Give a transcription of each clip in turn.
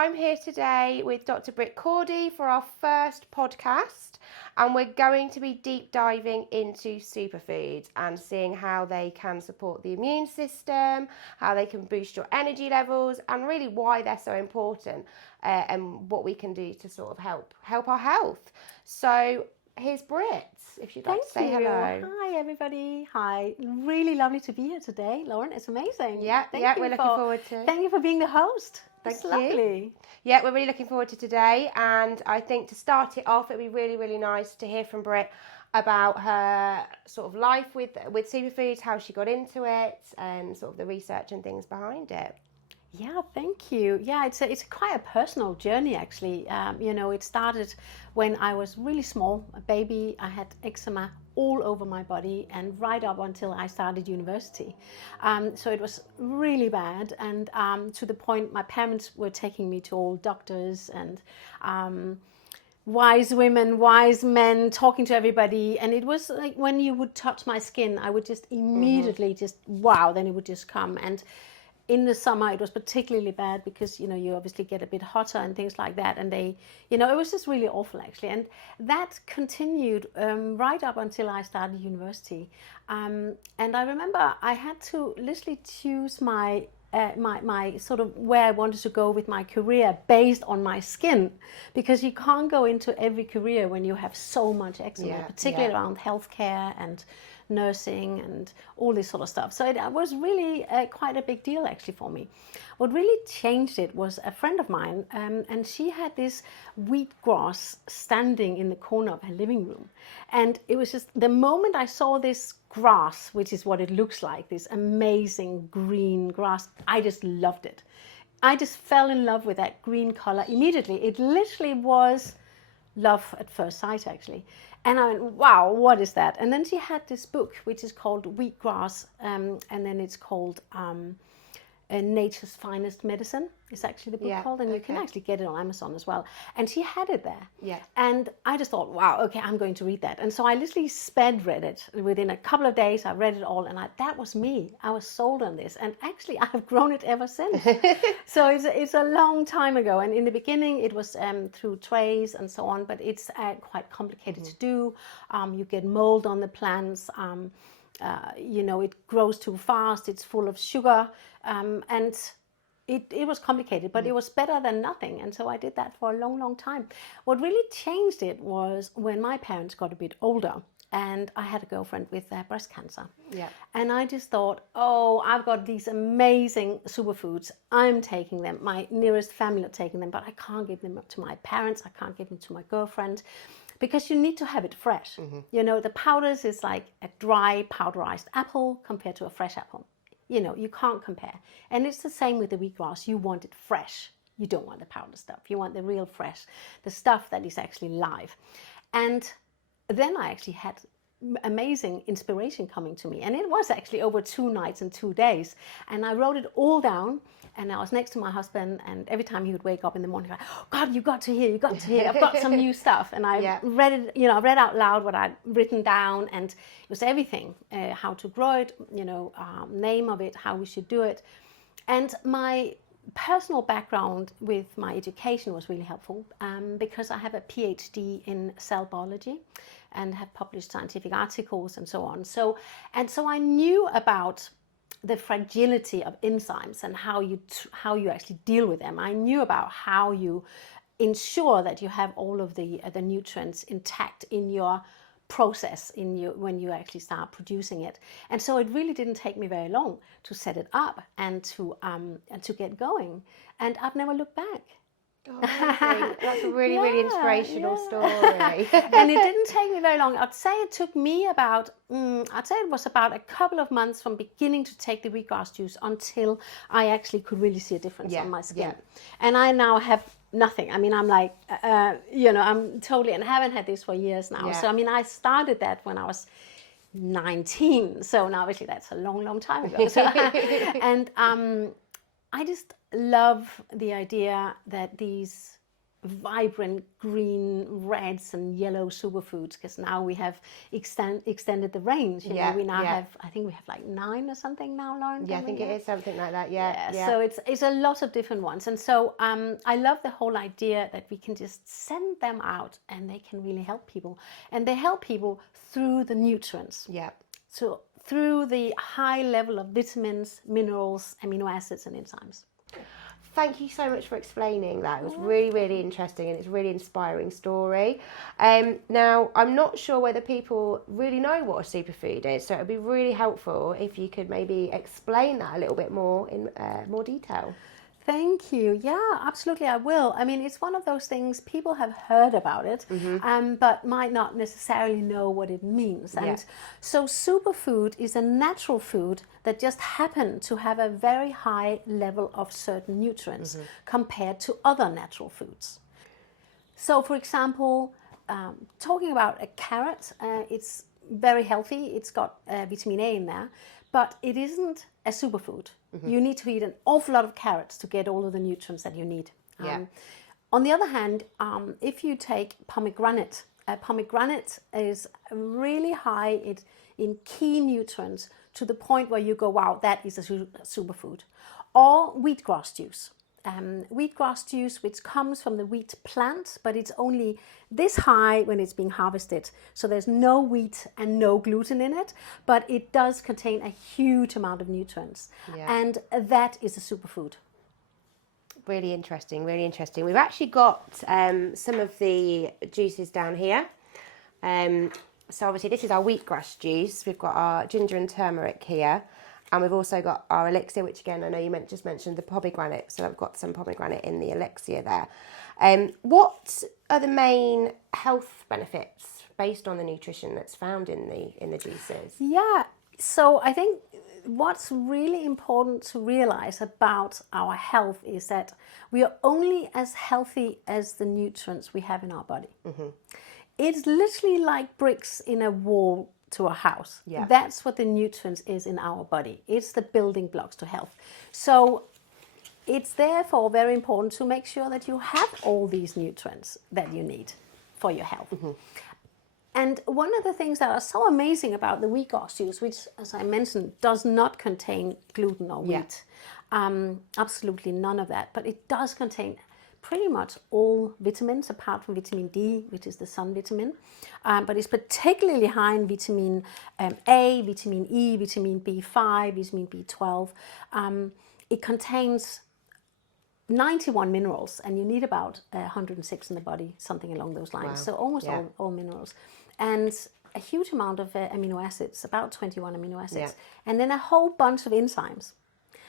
I'm here today with Dr. Britt Cordi for our first podcast, and we're going to be deep diving into superfoods and seeing how they can support the immune system, how they can boost your energy levels, and really why they're so important, and what we can do to sort of help our health. So here's Britt, if you'd like to say hello. Hi, everybody. Hi. Really lovely to be here today, Lauren. It's amazing. Yeah, we're looking forward to. Thank you for being the host. Thank you. Lovely. Yeah, we're really looking forward to today, and I think to start it off, it'd be really, really nice to hear from Britt about her sort of life with superfoods, how she got into it, and sort of the research and things behind it. Yeah, thank you. Yeah, it's quite a personal journey, actually. It started when I was really small, a baby. I had eczema all over my body and right up until I started university. So it was really bad, and to the point my parents were taking me to all doctors and wise women, wise men, talking to everybody. And it was like when you would touch my skin, I would just immediately then it would just come. And in the summer, it was particularly bad because, you obviously get a bit hotter and things like that. And it was just really awful, actually. And that continued right up until I started university. And I remember I had to literally choose my sort of where I wanted to go with my career based on my skin, because you can't go into every career when you have so much eczema, particularly around healthcare and nursing and all this sort of stuff. So it was really quite a big deal, actually, for me. What really changed it was a friend of mine, and she had this wheatgrass standing in the corner of her living room. And it was just the moment I saw this grass, which is what it looks like, this amazing green grass, I just loved it. I just fell in love with that green color immediately. It literally was love at first sight, actually. And I went, wow, what is that? And then she had this book, which is called Wheatgrass, and then it's called Nature's Finest Medicine. It's actually the book called, and you can actually get it on Amazon as well. And she had it there. Yeah. And I just thought, wow, okay, I'm going to read that. And so I literally read it. Within a couple of days, I read it all, and that was me. I was sold on this. And actually, I have grown it ever since. So it's a long time ago. And in the beginning, it was through trays and so on, but it's quite complicated to do. You get mold on the plants. It grows too fast. It's full of sugar. And it was complicated, but it was better than nothing. And so I did that for a long, long time. What really changed it was when my parents got a bit older and I had a girlfriend with breast cancer. Yeah. And I just thought, oh, I've got these amazing superfoods. I'm taking them. My nearest family are taking them, but I can't give them up to my parents. I can't give them to my girlfriend. Because you need to have it fresh. The powders is like a dry powderized apple compared to a fresh apple. You can't compare. And it's the same with the wheatgrass. You want it fresh. You don't want the powder stuff. You want the real fresh, the stuff that is actually live. And then I actually had amazing inspiration coming to me. And it was actually over 2 nights and 2 days. And I wrote it all down. And I was next to my husband, and every time he would wake up in the morning, like, oh, God, you got to hear, I've got some new stuff. And I read it, I read out loud what I'd written down, and it was everything, how to grow it, name of it, how we should do it. And my personal background with my education was really helpful, because I have a PhD in cell biology and have published scientific articles and so on. So I knew about the fragility of enzymes and how you actually deal with them. I knew about how you ensure that you have all of the nutrients intact in your process when you actually start producing it. And so it really didn't take me very long to set it up and to get going. And I've never looked back. Oh, that's a really, really inspirational story. And it didn't take me very long. I'd say it took me it was about a couple of months from beginning to take the wheatgrass juice until I actually could really see a difference on my skin. And I now have nothing. I mean, I'm like, I'm totally, and haven't had this for years now. So, I mean, I started that when I was 19. So now obviously that's a long, long time ago. So, and I just love the idea that these vibrant green, reds and yellow superfoods, because now we have extended the range. You know, we now have, I think we have like 9 or something now, Lauren. Yeah, I think it is something like that. Yeah. So it's a lot of different ones, and so I love the whole idea that we can just send them out and they can really help people, and they help people through the nutrients. Yeah. So through the high level of vitamins, minerals, amino acids, and enzymes. Thank you so much for explaining that. It was really, really interesting, and it's a really inspiring story. Now, I'm not sure whether people really know what a superfood is, so it would be really helpful if you could maybe explain that a little bit more in more detail. Thank you. Yeah, absolutely, I will. I mean, it's one of those things, people have heard about it, but might not necessarily know what it means. And so superfood is a natural food that just happen to have a very high level of certain nutrients compared to other natural foods. So for example, talking about a carrot, it's very healthy. It's got vitamin A in there, but it isn't a superfood. You need to eat an awful lot of carrots to get all of the nutrients that you need. On the other hand, if you take pomegranate, pomegranate is really high in key nutrients to the point where you go, wow, that is a superfood. Or wheatgrass juice. Wheatgrass juice, which comes from the wheat plant, but it's only this high when it's being harvested. So there's no wheat and no gluten in it, but it does contain a huge amount of nutrients. And that is a superfood. Really interesting, really interesting. We've actually got some of the juices down here. So obviously this is our wheatgrass juice. We've got our ginger and turmeric here. And we've also got our elixir, which again, I know you just mentioned the pomegranate. So I've got some pomegranate in the elixir there. What are the main health benefits based on the nutrition that's found in the juices? Yeah, so I think what's really important to realize about our health is that we are only as healthy as the nutrients we have in our body. It's literally like bricks in a wall to a house. That's what the nutrients is in our body. It's the building blocks to health. So it's therefore very important to make sure that you have all these nutrients that you need for your health. And one of the things that are so amazing about the wheatgrass juice, which, as I mentioned, does not contain gluten or wheat, absolutely none of that, but it does contain pretty much all vitamins apart from vitamin D, which is the sun vitamin, but it's particularly high in vitamin A, vitamin E, vitamin B5, vitamin B12. It contains 91 minerals, and you need about 106 in the body, something along those lines. So almost all minerals, and a huge amount of amino acids, about 21 amino acids, and then a whole bunch of enzymes.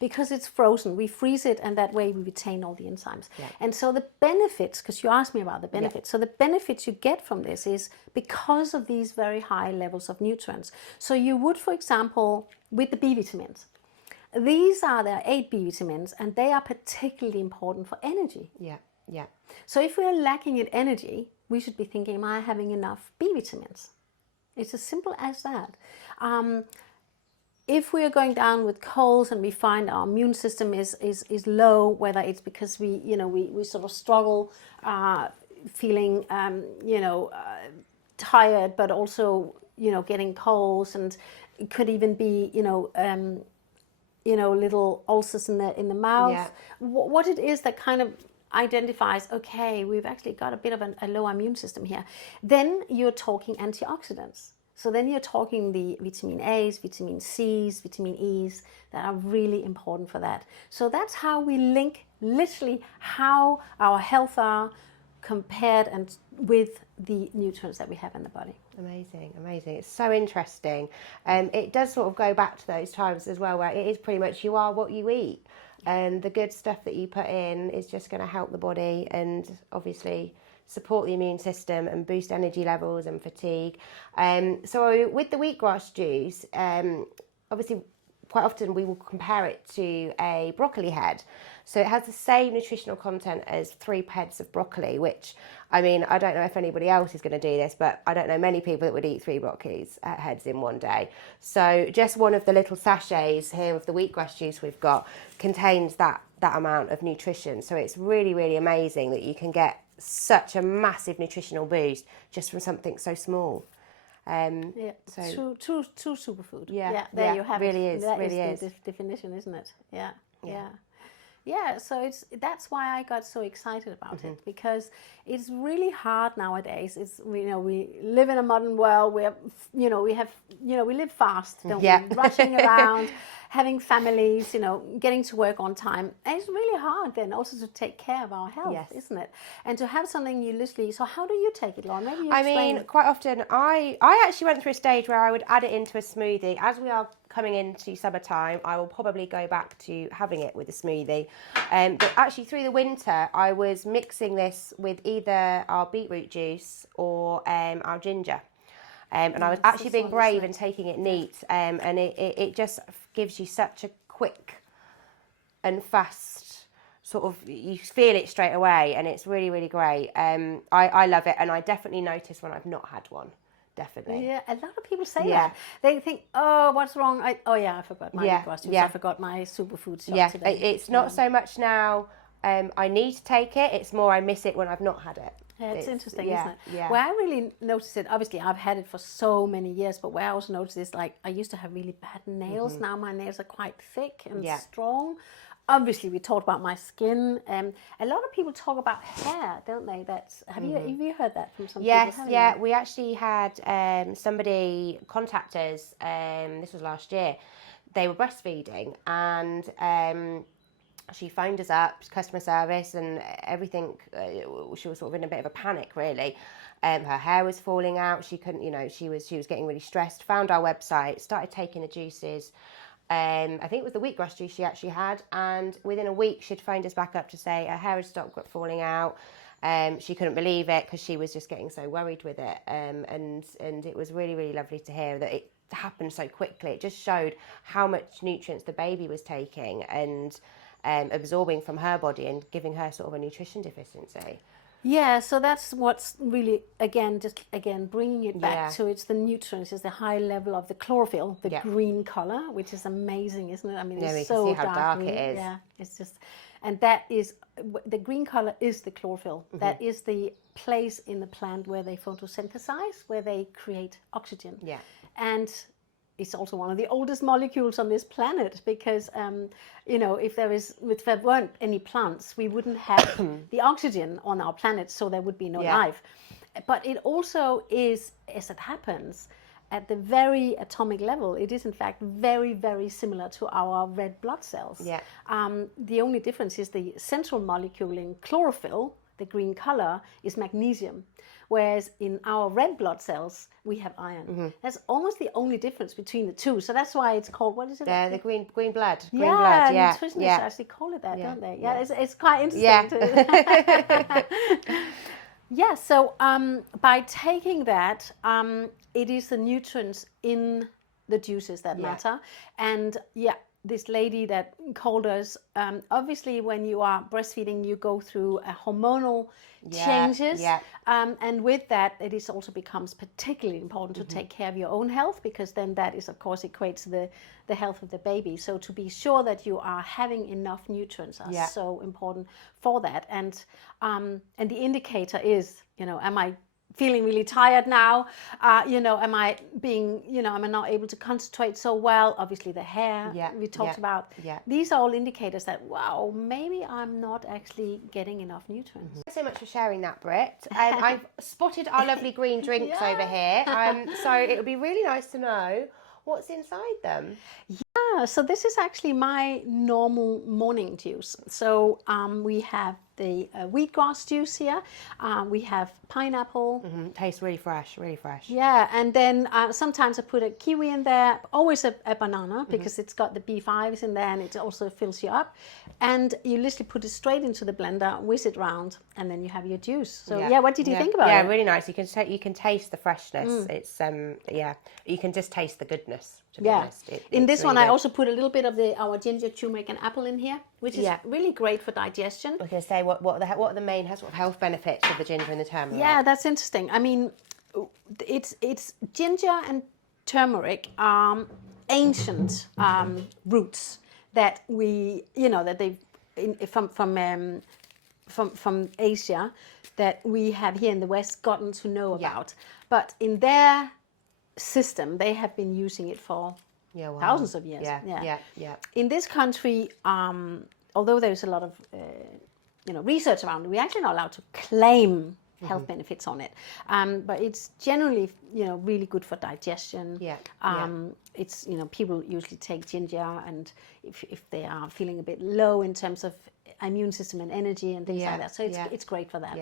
Because it's frozen, we freeze it, and that way we retain all the enzymes. And so the benefits, because you asked me about the benefits, so the benefits you get from this is because of these very high levels of nutrients. So you would, for example, with the B vitamins, there are 8 B vitamins, and they are particularly important for energy. So if we are lacking in energy, we should be thinking, am I having enough B vitamins? It's as simple as that. If we are going down with colds and we find our immune system is low, whether it's because we sort of struggle feeling tired, but also getting colds, and it could even be little ulcers in the mouth. What it is that kind of identifies, okay, we've actually got a bit of a low immune system here. Then you're talking antioxidants. So then you're talking the vitamin A's, vitamin C's, vitamin E's that are really important for that. So that's how we link literally how our health are compared and with the nutrients that we have in the body. Amazing, amazing. It's so interesting. It does sort of go back to those times as well where it is pretty much you are what you eat. And the good stuff that you put in is just going to help the body and obviously support the immune system and boost energy levels and fatigue. So with the wheatgrass juice, obviously quite often we will compare it to a broccoli head. So it has the same nutritional content as 3 heads of broccoli, which, I mean, I don't know if anybody else is going to do this, but I don't know many people that would eat 3 broccolis heads in one day. So just one of the little sachets here of the wheatgrass juice we've got contains that amount of nutrition. So it's really, really amazing that you can get such a massive nutritional boost just from something so small. True superfood. Yeah, there you have really it. is, That really is the is. definition, isn't it? Yeah. So that's why I got so excited about it, because it's really hard nowadays. We live in a modern world where we live fast, don't we? Rushing around, having families, getting to work on time. And it's really hard then also to take care of our health, isn't it? And to have something you literally. So how do you take it, Lauren? Maybe you explain. Quite often I actually went through a stage where I would add it into a smoothie. As we are coming into summertime, I will probably go back to having it with a smoothie. But actually through the winter, I was mixing this with either our beetroot juice or our ginger. And I was actually being brave and taking it neat. And it just gives you such a quick and fast sort of, you feel it straight away, and it's really, really great. I love it, and I definitely notice when I've not had one. Definitely. Yeah, a lot of people say that. They think, oh, what's wrong? I forgot my wheatgrass juice. I forgot my superfood shot today. It's not so much now I need to take it. It's more I miss it when I've not had it. Yeah, it's interesting, isn't it? Yeah. Where I really noticed it, obviously I've had it for so many years, but where I also noticed is, like, I used to have really bad nails. Now my nails are quite thick and strong. Obviously, we talked about my skin. A lot of people talk about hair, don't they? Have you heard that from some people? Yes, we actually had somebody contact us. This was last year. They were breastfeeding, and she phoned us up, customer service, and everything. She was sort of in a bit of a panic, really. Her hair was falling out. She couldn't, she was getting really stressed. Found our website, started taking the juices. I think it was the wheatgrass juice she actually had, and within a week she'd phoned us back up to say her hair had stopped falling out. She couldn't believe it because she was just getting so worried with it, and it was really, really lovely to hear that it happened so quickly. It just showed how much nutrients the baby was taking and absorbing from her body and giving her sort of a nutrition deficiency. Yeah, so that's what's really, again, bringing it back to it's the nutrients, is the high level of the chlorophyll, the green color, which is amazing, isn't it? I mean, it's so can see how dark green. it is. Yeah, it's just, and that is, the green color is the chlorophyll. That is the place in the plant where they photosynthesize, where they create oxygen. Yeah. And it's also one of the oldest molecules on this planet, because if there weren't any plants, we wouldn't have the oxygen on our planet, so there would be no life. But it also is, as it happens, at the very atomic level, it is in fact very, very similar to our red blood cells. Yeah. The only difference is the central molecule in chlorophyll, the green color, is magnesium. Whereas in our red blood cells, we have iron. That's almost the only difference between the two. So that's why it's called, what is it? The green blood. Nutritionists actually call it that, don't they? Yeah, it's quite interesting. So by taking that, it is the nutrients in the juices that matter. And this lady that called us, obviously when you are breastfeeding, you go through a hormonal changes. And with that, it is also becomes particularly important to take care of your own health, because then that is, of course, equates to the health of the baby. So to be sure that you are having enough nutrients are so important for that. And the indicator is, am I feeling really tired now? Am I being, am I not able to concentrate so well? Obviously the hair we talked about. These are all indicators that, wow, maybe I'm not actually getting enough nutrients. Thanks so much for sharing that, Britt. I've spotted our lovely green drinks over here. So it would be really nice to know what's inside them. So this is actually my normal morning juice. So we have the wheatgrass juice here. We have pineapple. Tastes really fresh, really fresh. Yeah, and then sometimes I put a kiwi in there, always a banana, because it's got the B5s in there and it also fills you up. And you literally put it straight into the blender, whisk it round, and then you have your juice. So what did you think about it? Yeah, really nice. You can taste the freshness. It's you can just taste the goodness. To be honest, in this one, I also put a little bit of our ginger, turmeric, and apple in here, which is really great for digestion. I was going to say, what are the main sort of health benefits of the ginger and the turmeric? Yeah, that's interesting. I mean, it's ginger and turmeric are ancient roots that we, that they from Asia that we have here in the West gotten to know about. But in their system, they have been using it for thousands of years. Yeah. In this country, although there's a lot of research around it, we're actually not allowed to claim health benefits on it. But it's generally really good for digestion. It's people usually take ginger, and if they are feeling a bit low in terms of immune system and energy and things like that, so it's great for that.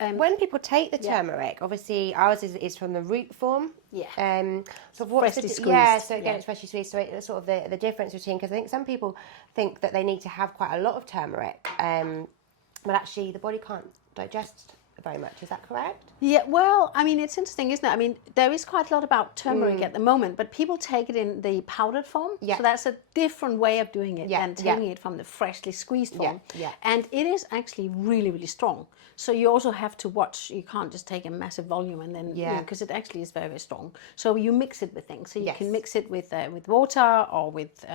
When people take the turmeric, obviously ours is from the root form. So what's freshly squeezed. So again, it's freshly squeezed. So it's sort of the difference between, because I think some people think that they need to have quite a lot of turmeric, but actually the body can't digest very much. Is that correct? Yeah, well, I mean, it's interesting, isn't it? I mean, there is quite a lot about turmeric at the moment, but people take it in the powdered form. So that's a different way of doing it than taking it from the freshly squeezed form. And it is actually really, really strong. So you also have to watch. You can't just take a massive volume and then, because it actually is very, very strong. So you mix it with things. So you can mix it with water or with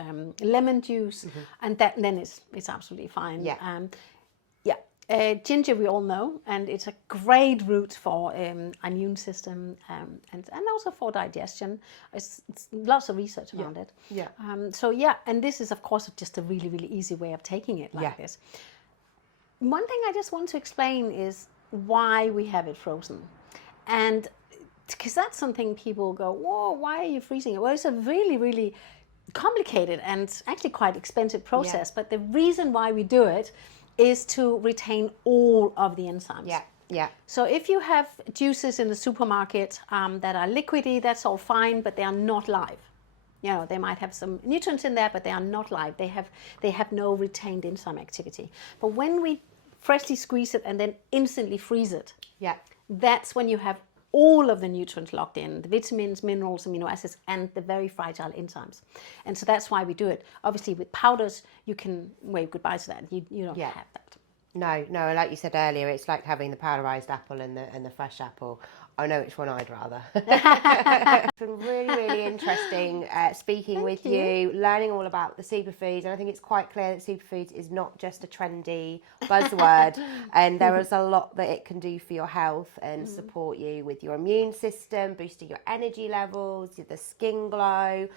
lemon juice, and then it's absolutely fine. Ginger we all know, and it's a great root for immune system and also for digestion. It's lots of research around it. And this is of course just a really, really easy way of taking it like this. One thing I just want to explain is why we have it frozen, and because that's something people go, whoa, why are you freezing it? Well, it's a really, really complicated and actually quite expensive process, but the reason why we do it is to retain all of the enzymes. So if you have juices in the supermarket that are liquidy, that's all fine, but they are not live. They might have some nutrients in there, but they are not live. They have no retained enzyme activity. But when we freshly squeeze it and then instantly freeze it, that's when you have all of the nutrients locked in, the vitamins, minerals, amino acids, and the very fragile enzymes. And so that's why we do it. Obviously, with powders, you can wave goodbye to that. You don't have that. No, like you said earlier, it's like having the powderized apple and the fresh apple. I know which one I'd rather. It's been really, really interesting speaking with you, learning all about the superfoods. And I think it's quite clear that superfoods is not just a trendy buzzword. And there is a lot that it can do for your health and support you with your immune system, boosting your energy levels, the skin glow.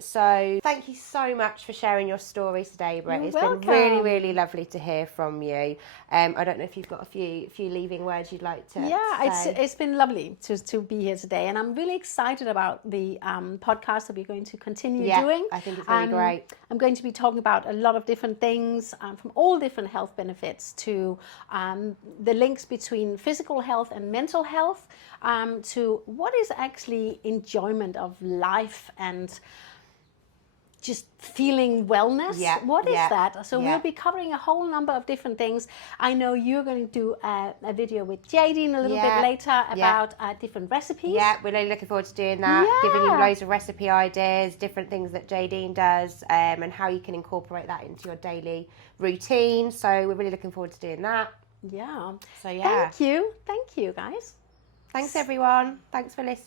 So thank you so much for sharing your story today, Britt. It's been really, really lovely to hear from you. I don't know if you've got a few leaving words you'd like to say. It's been lovely to be here today, and I'm really excited about the podcast that we're going to continue doing. I think it's really great. I'm going to be talking about a lot of different things, from all different health benefits to the links between physical health and mental health, to what is actually enjoyment of life and just feeling wellness. What is that? So we'll be covering a whole number of different things. I know you're going to do a video with Jadine a little bit later about different recipes. We're really looking forward to doing that, giving you loads of recipe ideas, different things that Jadine does, and how you can incorporate that into your daily routine. So we're really looking forward to doing that. So thank you guys. Thanks everyone. Thanks for listening.